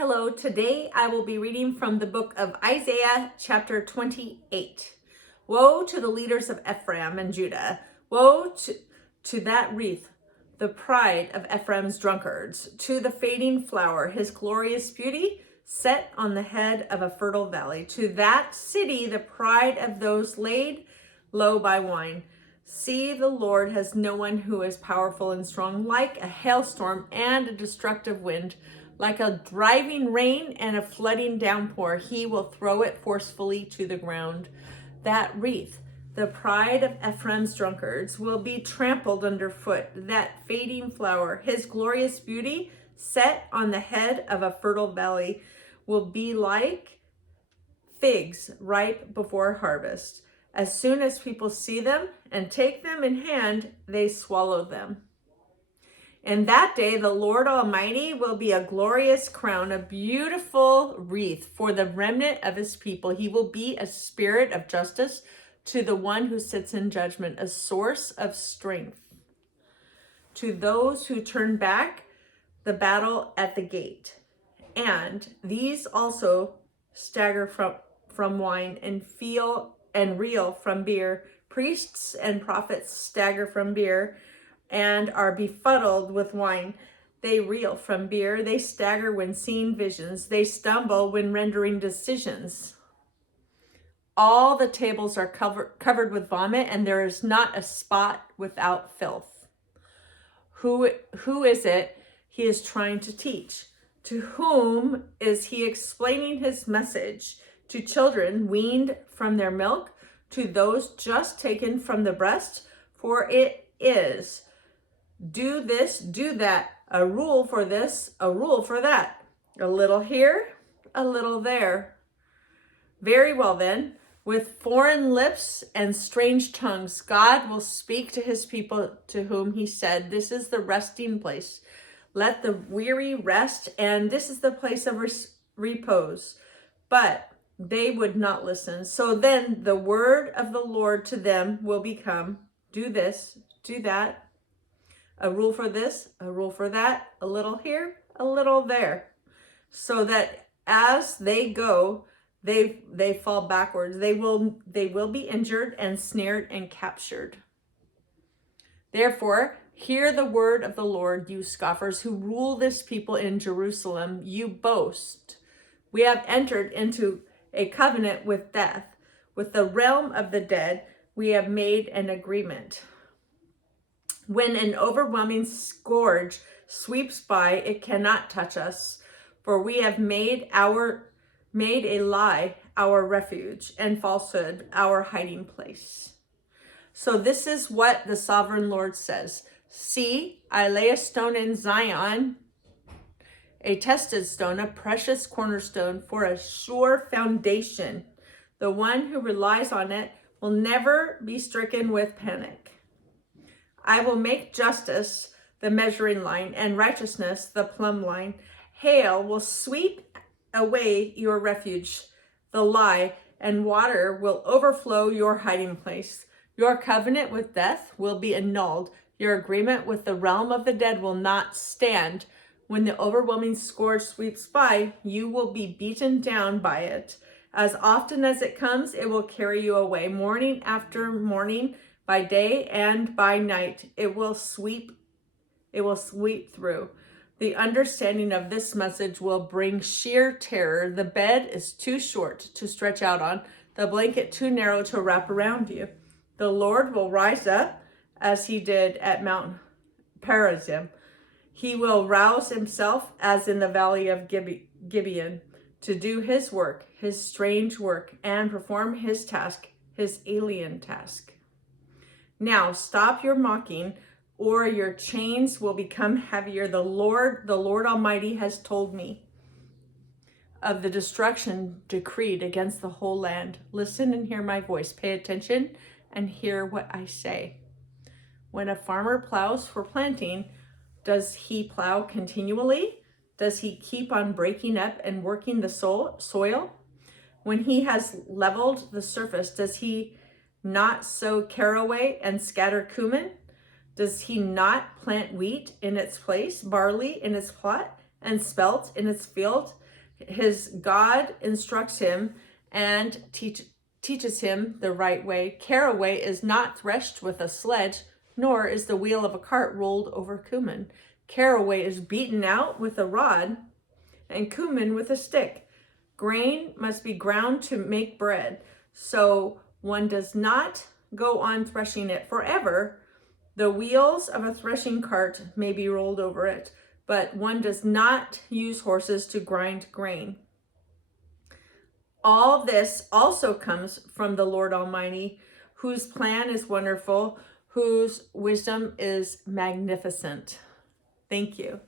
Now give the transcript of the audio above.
Hello, today I will be reading from the book of Isaiah, chapter 28. Woe to the leaders of Ephraim and Judah. Woe to that wreath, the pride of Ephraim's drunkards, to the fading flower, his glorious beauty, set on the head of a fertile valley, to that city, the pride of those laid low by wine. See, the Lord has no one who is powerful and strong, like a hailstorm and a destructive wind, like a driving rain and a flooding downpour. He will throw it forcefully to the ground. That wreath, the pride of Ephraim's drunkards, will be trampled underfoot. That fading flower, his glorious beauty, set on the head of a fertile valley, will be like figs ripe before harvest. As soon as people see them and take them in hand, they swallow them. In that day, the Lord Almighty will be a glorious crown, a beautiful wreath for the remnant of his people. He will be a spirit of justice to the one who sits in judgment, a source of strength to those who turn back the battle at the gate. And these also stagger from wine and reel from beer. Priests and prophets stagger from beer and are befuddled with wine. They reel from beer. They stagger when seeing visions. They stumble when rendering decisions. All the tables are covered with vomit, and there is not a spot without filth. Who is it he is trying to teach? To whom is he explaining his message? To children weaned from their milk, to those just taken from the breast? For it is, do this, do that, a rule for this, a rule for that, a little here, a little there. Very well then, with foreign lips and strange tongues, God will speak to his people, to whom he said, this is the resting place. Let the weary rest, and this is the place of repose. But they would not listen. So then the word of the Lord to them will become, do this, do that, a rule for this, a rule for that, a little here, a little there. So that as they go, they fall backwards. They will be injured and snared and captured. Therefore, hear the word of the Lord, you scoffers who rule this people in Jerusalem. You boast. We have entered into a covenant with death. With the realm of the dead, we have made an agreement. When an overwhelming scourge sweeps by, it cannot touch us, for we have made a lie our refuge, and falsehood our hiding place. So this is what the sovereign Lord says. See, I lay a stone in Zion, a tested stone, a precious cornerstone for a sure foundation. The one who relies on it will never be stricken with panic. I will make justice the measuring line and righteousness the plumb line. Hail will sweep away your refuge, the lie, and water will overflow your hiding place. Your covenant with death will be annulled. Your agreement with the realm of the dead will not stand. When the overwhelming scourge sweeps by, you will be beaten down by it. As often as it comes, it will carry you away. Morning after morning, by day and by night, it will sweep through. The understanding of this message will bring sheer terror. The bed is too short to stretch out on, the blanket too narrow to wrap around you. The Lord will rise up as he did at Mount Perazim. He will rouse himself as in the valley of Gibeon to do his work, his strange work, and perform his task, his alien task. Now stop your mocking, or your chains will become heavier. The Lord Almighty has told me of the destruction decreed against the whole land. Listen and hear my voice. Pay attention and hear what I say. When a farmer plows for planting, does he plow continually? Does he keep on breaking up and working the soil? When he has leveled the surface, does he not sow caraway and scatter cumin? Does he not plant wheat in its place, barley in its plot, and spelt in its field? His God instructs him and teaches him the right way. Caraway is not threshed with a sledge, nor is the wheel of a cart rolled over cumin. Caraway is beaten out with a rod, and cumin with a stick. Grain must be ground to make bread, so one does not go on threshing it forever. The wheels of a threshing cart may be rolled over it, but one does not use horses to grind grain. All this also comes from the Lord Almighty, whose plan is wonderful, whose wisdom is magnificent. Thank you.